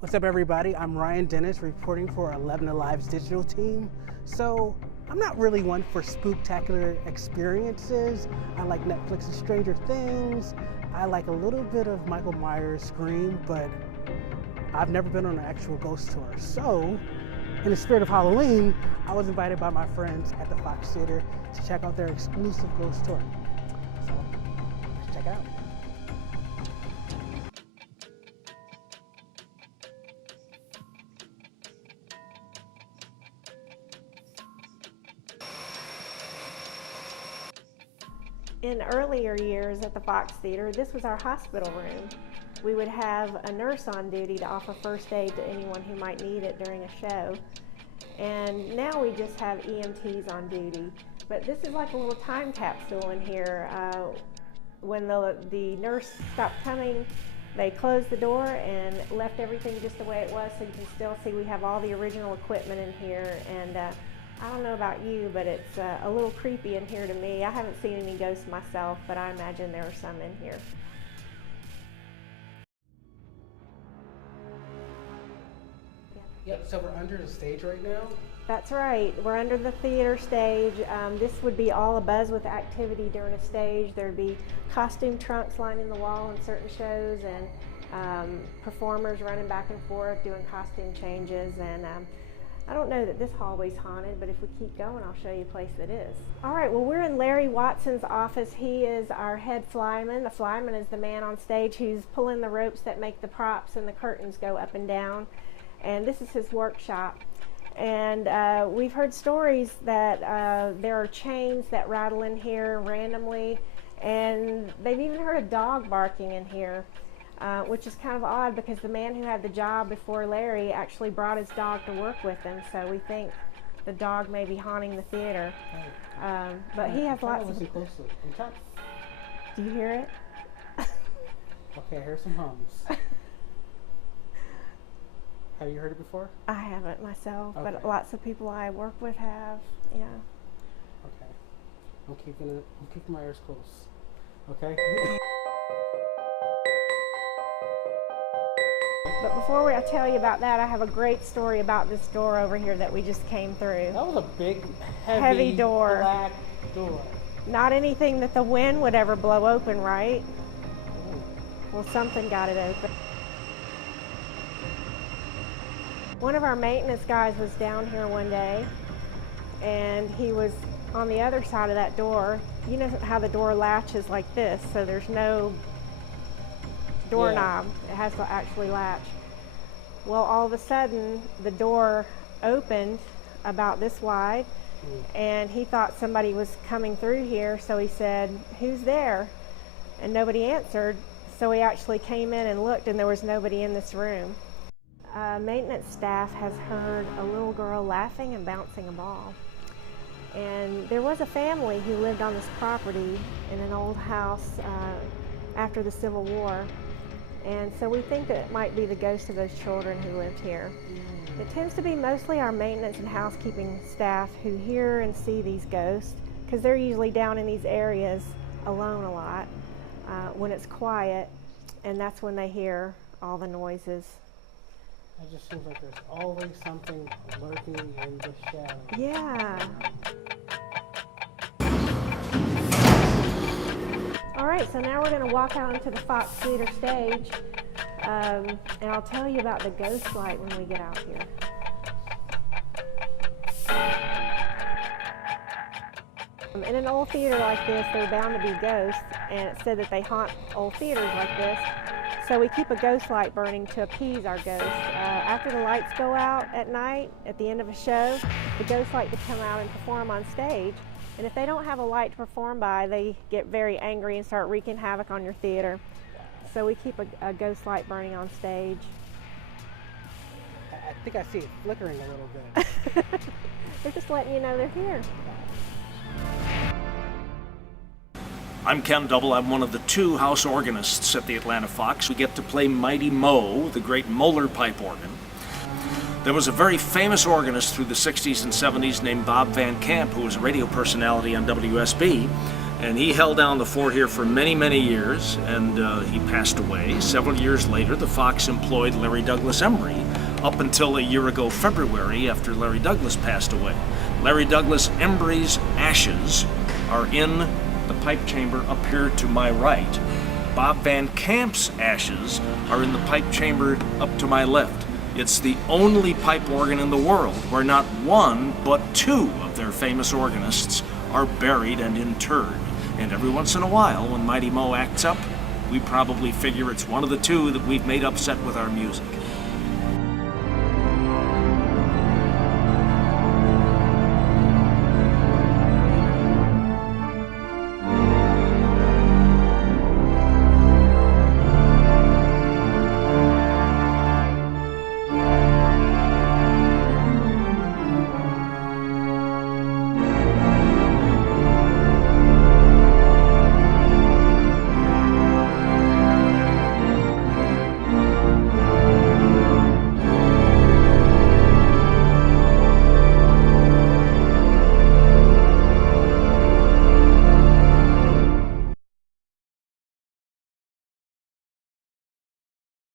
What's up, everybody? I'm Ryan Dennis, reporting for 11 Alive's digital team. So I'm not really one for spooktacular experiences. I like Netflix's Stranger Things. I like a little bit of Michael Myers' Scream, but I've never been on an actual ghost tour. So in the spirit of Halloween, I was invited by my friends at the Fox Theater to check out their exclusive ghost tour. So let's check it out. In earlier years at the Fox Theater, this was our hospital room. We would have a nurse on duty to offer first aid to anyone who might need it during a show. And now we just have EMTs on duty. But this is like a little time capsule in here. When the nurse stopped coming, they closed the door and left everything just the way it was, so you can still see we have all the original equipment in here. And I don't know about you, but it's a little creepy in here to me. I haven't seen any ghosts myself, but I imagine there are some in here. Yep, so we're under the stage right now. That's right. We're under the theater stage. This would be all abuzz with activity during a stage. There'd be costume trunks lining the wall in certain shows, and performers running back and forth doing costume changes. And I don't know that this hallway's haunted, but if we keep going, I'll show you a place that is. All right, well, we're in Larry Watson's office. He is our head flyman. The flyman is the man on stage who's pulling the ropes that make the props and the curtains go up and down. And this is his workshop. And we've heard stories that there are chains that rattle in here randomly, and they've even heard a dog barking in here. Which is kind of odd because the man who had the job before Larry actually brought his dog to work with him, so we think the dog may be haunting the theater. But he has lots of... Listen closely. Do you hear it? Okay, here's some hums. Have you heard it before? I haven't myself, okay. But lots of people I work with have, yeah. Okay. I'm keeping my ears close. Okay? But before I tell you about that, I have a great story about this door over here that we just came through. That was a big, heavy door. Black door. Not anything that the wind would ever blow open, right? Ooh. Well, something got it open. One of our maintenance guys was down here one day, and he was on the other side of that door. You know how the door latches like this, so there's no doorknob. Yeah. It has to actually latch. Well, all of a sudden, the door opened about this wide, and he thought somebody was coming through here, so he said, "Who's there?" And nobody answered, so he actually came in and looked, and there was nobody in this room. Maintenance staff has heard a little girl laughing and bouncing a ball. And there was a family who lived on this property in an old house after the Civil War. And so we think that it might be the ghost of those children who lived here. It tends to be mostly our maintenance and housekeeping staff who hear and see these ghosts, because they're usually down in these areas alone a lot when it's quiet, and that's when they hear all the noises. It just seems like there's always something lurking in the shadows. Yeah. All right, so now we're going to walk out into the Fox Theater stage, and I'll tell you about the ghost light when we get out here. In an old theater like this, there are bound to be ghosts, and it's said that they haunt old theaters like this. So we keep a ghost light burning to appease our ghosts. After the lights go out at night, at the end of a show, the ghost light could come out and perform on stage. And if they don't have a light to perform by, they get very angry and start wreaking havoc on your theater. So we keep a ghost light burning on stage. I think I see it flickering a little bit. They're just letting you know they're here. I'm Ken Double. I'm one of the two house organists at the Atlanta Fox. We get to play Mighty Mo, the great Moeller pipe organ. There was a very famous organist through the 60s and 70s named Bob Van Camp, who was a radio personality on WSB. And he held down the fort here for many, many years, and he passed away. Several years later, the Fox employed Larry Douglas Embry up until a year ago February, after Larry Douglas passed away. Larry Douglas Embry's ashes are in the pipe chamber up here to my right. Bob Van Camp's ashes are in the pipe chamber up to my left. It's the only pipe organ in the world where not one, but two of their famous organists are buried and interred. And every once in a while, when Mighty Mo acts up, we probably figure it's one of the two that we've made upset with our music.